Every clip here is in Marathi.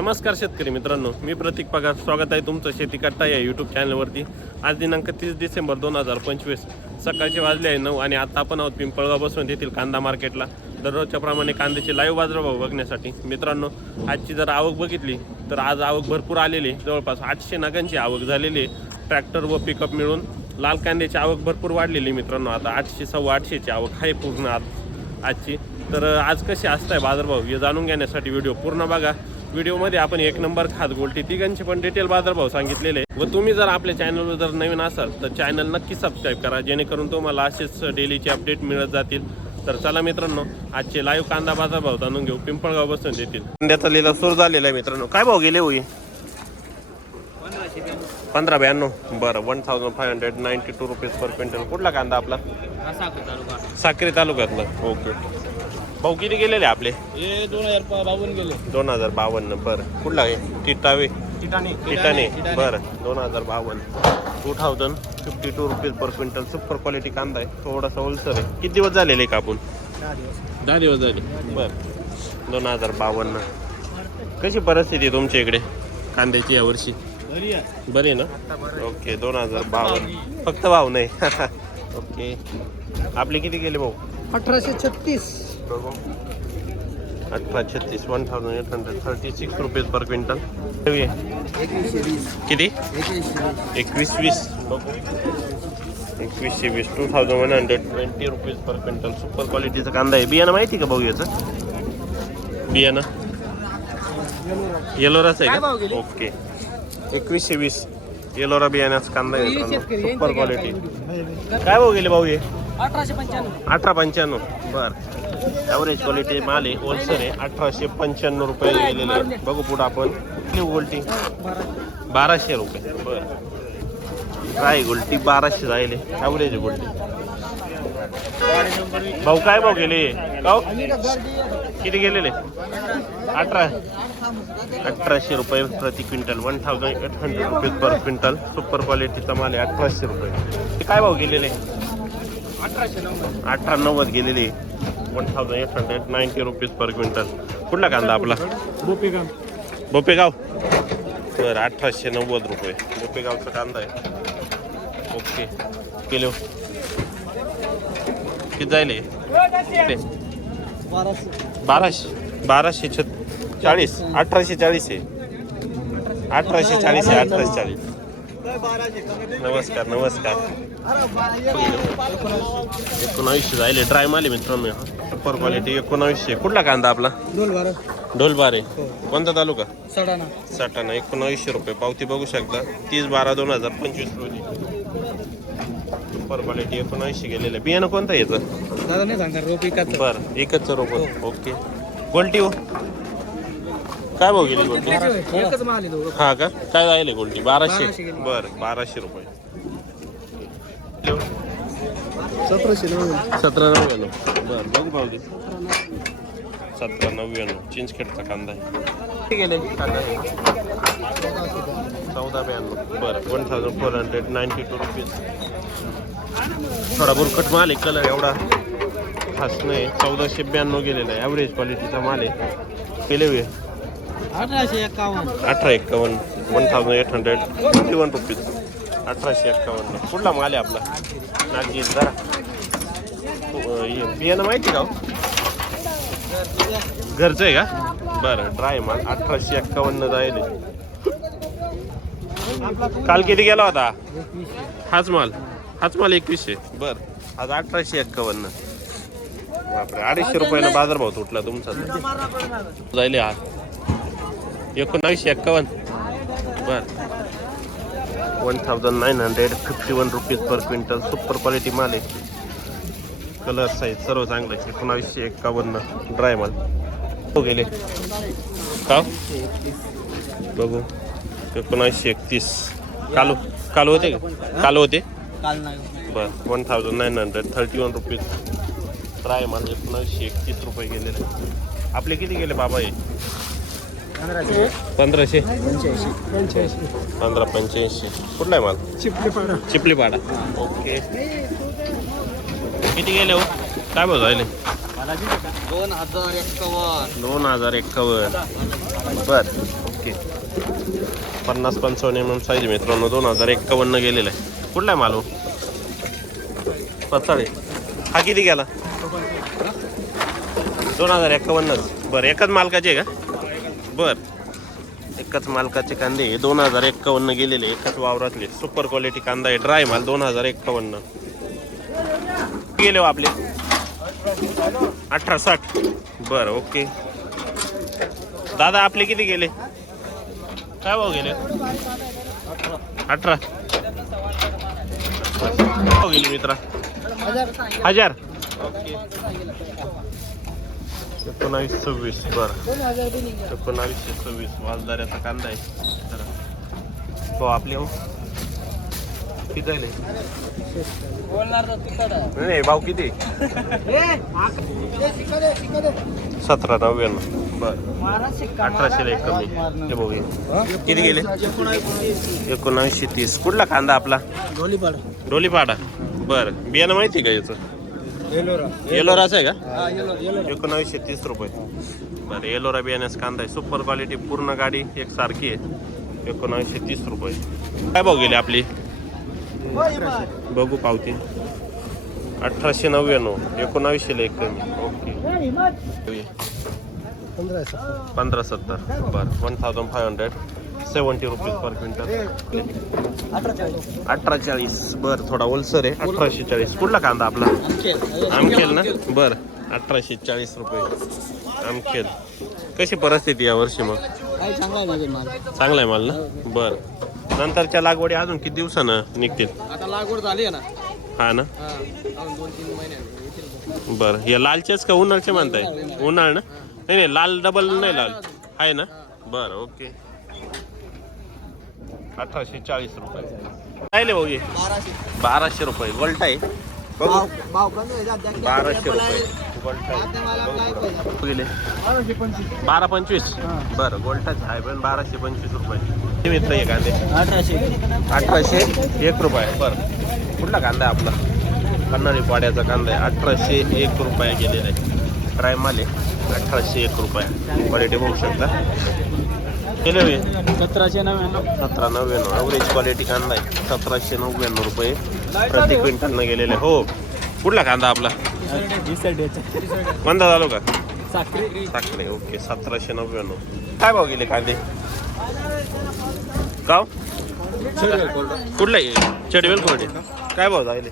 नमस्कार शेतकरी मित्रांनो, मी प्रतीक पगार. स्वागत आहे तुमचं शेती कट्टा या यूट्यूब चॅनलवरती. आज दिनांक 30 डिसेंबर 2025 सकाळचे वाजले आहे 9 आणि आता आपण आहोत पिंपळगाव बसवंत येथील कांदा मार्केटला. दररोजच्या प्रमाणे कांद्याचे लाईव्ह बाजारभाव बघण्यासाठी. मित्रांनो, आजची जर आवक बघितली तर आज आवक भरपूर आलेली, जवळपास 800 नगांची आवक झालेली आहे. ट्रॅक्टर व पिकअप मिळून लाल कांद्याची आवक भरपूर वाढलेली मित्रांनो. आता 800 सव्वा 800ची आवक आहे पूर्ण आजची. तर आज कसे असताय बाजारभाव हे जाणून घेण्यासाठी व्हिडिओ पूर्ण बघा. व्हिडिओमध्ये आपण एक नंबर खात गोल्टी तिघांचे पण डिटेल बाजारभाव सांगितलेले. व तुम्ही जर आपल्या चॅनलवर जर नवीन असाल तर चॅनल नक्की सबस्क्राईब करा, जेणेकरून तुम्हाला असेच डेलीचे अपडेट मिळत जातील. तर चला मित्रांनो, आजचे लाईव्ह कांदा बाजारभाव जाणून घेऊ. पिंपळगाव बसून येतील कांद्याचा लिलाव सुरू झालेला आहे मित्रांनो. काय भाव गेले होई? 1592. बरं, 1592 रुपीज पर क्विंटल. कुठला कांदा आपला? साक्री तालुक्यातला. ओके. भाऊ किती गेलेले आपले? हे 2052 गेले. 2052. बरं, कुठला आहे? टिटाणे. बरं, 2052. 2052 rupees per quintal. Super quality कांदा आहे, थोडासा ओलसर आहे. किती दिवस झालेले कापून? 10 दिवस झाले. बरं, 2052. कशी परिस्थिती आहे तुमच्या इकडे कांद्याची यावर्षी? बरी ना? ओके. 2052 फक्त भाव नाही. ओके. आपले किती गेले भाऊ? 1836. 1836. 1836 रुपीज पर क्विंटल. किती? 2120. 2120. 2120 रुपीज पर क्विंटल. सुपर क्वालिटीचा कांदा आहे. बियाणं माहिती का भाऊ याचं? बियाणं येलोराच आहे का? ओके. 2120 येलोरा बियाण्याचा कांदा आहे मित्रांनो, सुपर क्वालिटी. काय भाऊ गेले भाऊ हे? 1895. बर, ॲव्हरेज क्वालिटी माल आहे, होलसेल आहे. 1895 रुपये गेलेले आहे. बघू पुढं आपण. गोल्टी 1200 रुपये. बरं, काय गोल्टी 1200 जायले. ॲव्हरेज गोल्टी. भाऊ काय भाऊ गेले? भाऊ किती गेलेले? 1800 रुपये प्रति क्विंटल. 1800 रुपये पर क्विंटल. सुपर क्वालिटीचा माल आहे. 1800 रुपये. काय भाव गेलेले? 1890 गेलेले. 1890 रुपीज पर क्विंटल. कुठला कांदा आपला? बोपेगाव. तर 1890 रुपये बोपेगावचा कांदा आहे. ओके. किलो किती जायले? 1240. 1840 आहे. 1840 आहे. 1840. नमस्कार. 1900 जायले. ड्राय माल आहे मित्रांनो, सुपर क्वालिटी. 1900. कुठला कांदा आपला? ढोलबारे. कोणता तालुका? सटाणा. 1900 रुपये. पावती बघू शकता. 30/12/2025 रोजी. Super quality. 1900 गेलेलं. बियाणं कोणतं याचं? बरं, एकच रोप. ओके. गोल्टी हो काय भाऊ गेली गोल्टी? हा का? काय राहिले गोल्टी? 1200. बरं, 1200 रुपये. 1799. बरं, बघू भाऊ. 1799. चिंचखेडचा कांदा आहे. गेले कांदा 1492. बरं, 1492 रुपीज. थोडा बुरकट माल आहे, कलर एवढा खास नाही. 1492 गेलेला आहे. ॲव्हरेज क्वालिटीचा माल आहे. केले हुए 1851. 1851 रुपीज. 1851. कुठला माल आहे आपला? नागजी. जरा बियाणं माहिती का? घरचं आहे का? बरं, ड्राय माल. 1851 जायले. काल किती गेला होता? हाच माल 2100. बरं, आज 1851. बापरे, 250 रुपयाला बाजारभाव तुटला तुमचा जायले. हा 1951. बरं, 1951 rupees per quintal. Super quality माल आहे. कलर साईज सर्व चांगलं आहे. 1951 ड्राय माल. हो गेले का बघू? 1931. काल होते का? काल होते. बरं, 1931 रुपीज ड्राय माल. 1931 रुपये गेलेले. आपले किती गेले बाबा हे? 1585. 1585. कुठला आहे माल? चिपलीपाडा. ओके. किती गेले हो? काय भाव झाले? 2051. 2051. बर ओके 50-55 mm साईज मित्रांनो 2051 गेलेला आहे. कुठला आहे मालू पचाळे हा किती गेला 2051. बरं एकच मालकाचे आहे का बरं एकच मालकाचे कांदे 2051 गेलेले एकच वावरातले सुपर क्वालिटी कांदा आहे ड्राय माल 2051 गेले हो आपले 1860. बरं ओके दादा आपले किती गेले काय भाव गेले 18 भाव गेले मित्रा 1000 ओके 1926. बरं 1926 वाजदाऱ्याचा कांदा आहे तो आपले हो किती जाईल नाही भाव किती 1799. बरं 1800 एक कमी हे बघूया किती गेले 1930. कुठला कांदा आपला डोलीपाडा. बरं बियाणं माहिती का याचं येलोराचं आहे का 1930 रुपये. बरं येलोरा बियाण्याचा कांदा आहे सुपर क्वालिटी पूर्ण गाडी एक सारखी आहे 1930 रुपये. काय भाव गेले आपली बघू पावती 1899 1900 एक कमी ओके 1570. बरं 1570 रुपीज पर क्विंटल 1840. बरं थोडा ओलसर आहे 1840. कुठला कांदा आपला आमखेल ना बरं 1840 रुपये आमखेल. कशी परिस्थिती यावर्षी मग चांगला आहे माल ना. बरं नंतरच्या लागवडी अजून किती दिवसानं निघतील आता लागवड झाली आहे ना हा ना. 2-3 महिने बरं हे लालचेच का उन्हाळचे म्हणताय उन्हाळ ना नाही नाही लाल डबल नाही लाल आहे ना. बरं ओके 1840 रुपये राहिले भाऊ 1200 रुपये गोल्टा आहे बघू 1200 रुपये गोल्टा आहे गेले 1225. बरं गोल्टाचे आहे पण 1225 रुपये. हे मित्र आहे कांदे 1801 रुपये. बरं कुठला कांदा आहे आपला पन्हाळी पाड्याचा कांदा आहे 1801 रुपये गेलेला आहे ड्राय माल आहे 1801 रुपये. क्वालिटी बघू शकता केले होय 1799 ॲव्हरेज क्वालिटी कांदा आहे 1799 रुपये प्रति क्विंटलनं गेलेले. हो कुठला कांदा आपला कोणता झालो का साखरे ओके 1799. काय भाव गेले कांदे गाव कुठला चेडवेल कोरडे काय भाव जायले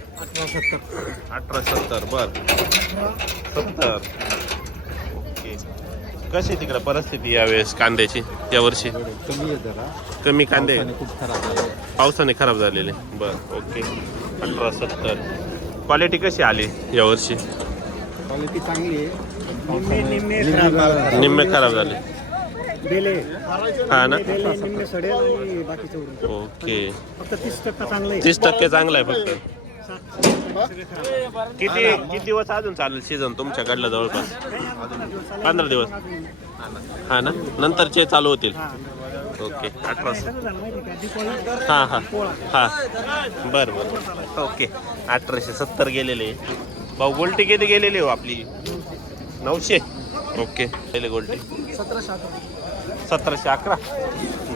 1870. बरं 70 ओके. कशी तिकडे परिस्थिती यावेळेस कांद्याची यावर्षी कमी कांदे पावसाने खराब झालेले. बरं ओके 1870. क्वालिटी कशी आली यावर्षी क्वालिटी चांगली निम्मे खराब झाले हा ना. ओके 30% चांगलं आहे फक्त. किती दिवस अजून चालेल सीझन तुमच्याकडलं जवळपास 15 दिवस हा ना नंतरचे चालू होतील. ओके 1800 हां हां हां बरं बरं ओके 1870 गेलेले. भाऊ गोल्टी किती गेलेली हो आपली 900. ओके गेले गोल्टी 1711.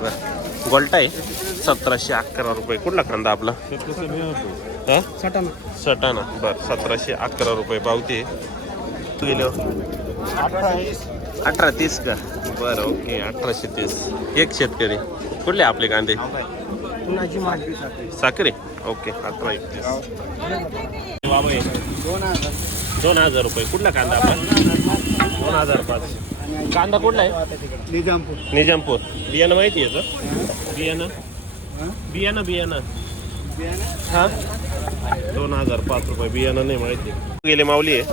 बरं गोल्टा आहे 1711 रुपये. कुठला कांदा आपला हां सटाणा. बरं 1711 रुपये पावते गेले 1830 का. बरं ओके 1830. एक शेतकरी कुठले आपले कांदे साखरे ओके 1831. बाबा 2000 रुपये. कुठला कांदा आपला 2005. कांदा कुठला आहे निजामपूर. बियाणं माहिती आहे का बियाणं हां 2005 रुपये बियाणं नाही माहिती. गेले माऊली आहे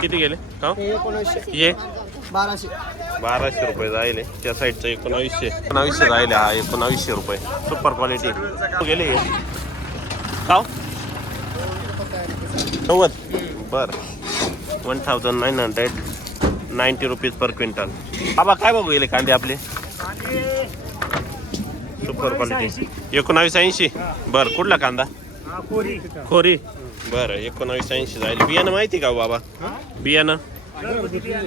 किती गेले हा ये 1200 रुपये जायले. त्या साईडचं 1900 जायले हा 1900 रुपये सुपर क्वालिटी गेले का 90. बरं 1990 रुपीज पर क्विंटल. बाबा काय बघू गेले कांदे आपले सुपर क्वालिटी 1980. बरं कुठला कांदा खोरी. बरं 1980 जायले. बियाणं माहिती का बाबा बियाणं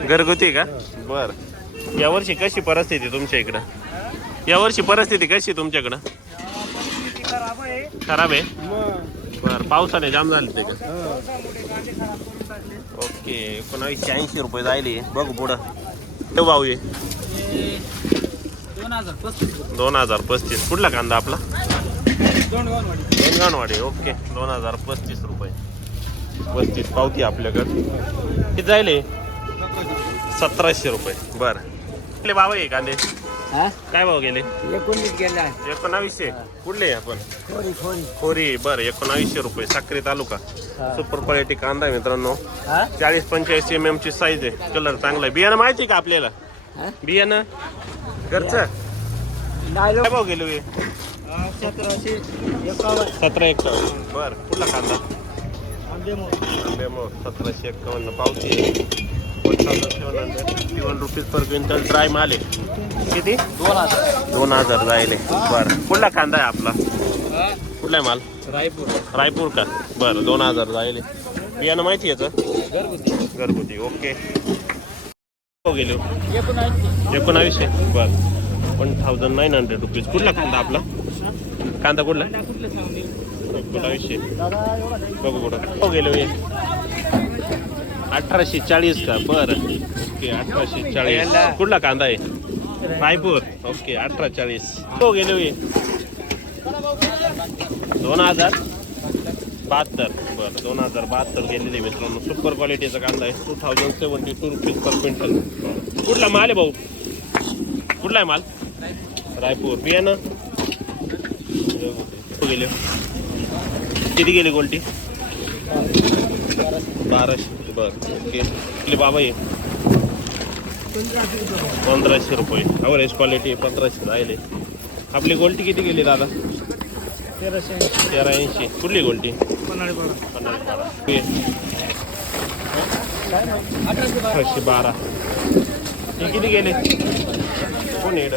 घरगुती का. बरं यावर्षी कशी परिस्थिती तुमच्या इकडं यावर्षी परिस्थिती कशी आहे तुमच्याकडं? खराब आहे. बरं, पावसाने जाम झाले ते का? ओके, 1980 रुपये जायले. बघू पुढं ठेव भाऊ ये. 2035. कुठला कांदा आपला? दोनगाववाडी. ओके, 2035 रुपये. 35 पावती आपल्याकडे. किती जायले? 1700 रुपये. बरं, कुठले भाव आहे कांदे? काय भाव गेले? 1900. कुठले आपण? खोरी. बरं, 1900 रुपये. साक्री तालुका. सुपर क्वालिटी कांदा आहे मित्रांनो. 40-85 mm ची साईज आहे. कलर चांगला आहे. बियाणं माहिती का आपल्याला? बियाणं घरचं काय भाव गेलो? 1751. बरं, कुठला कांदा? आंबेमोर. 1751 पावती. 1751 रुपीज पर क्विंटल. ड्राय माल आहे. किती? 2000 जायले. बरं, कुठला कांदा आहे आपला? कुठला आहे माल? रायपूर का? बरं, 2000 जायले. बियाणं माहिती याचं? घरगुती. ओके, हो गेलो 1900. बरं, 1900 रुपीज. कुठला कांदा आपला? कांदा कुठला? 1900. बघू कुठं हो गेलो. 1840 का? बरं, ओके, 1840. कुठला कांदा आहे? रायपूर. ओके, 1840. हो गेलो. 2072. बरं, 2072 गेलेले मित्रांनो. सुपर क्वालिटीचा कांदा आहे. 2072 रुपीज पर क्विंटल. कुठला माल आहे भाऊ? कुठला आहे माल? रायपूर. बियाणं गेले. किती गेले गोल्टी? 1200. बरं, ओके. आपले बाबा आहे 1500 रुपये. ॲव्हरेज क्वालिटी 1500 राहिले. आपली गोल्टी किती गेली दादा? 1380. कुठली गोल्टी? 1812. हे किती गेले? कोण आहे?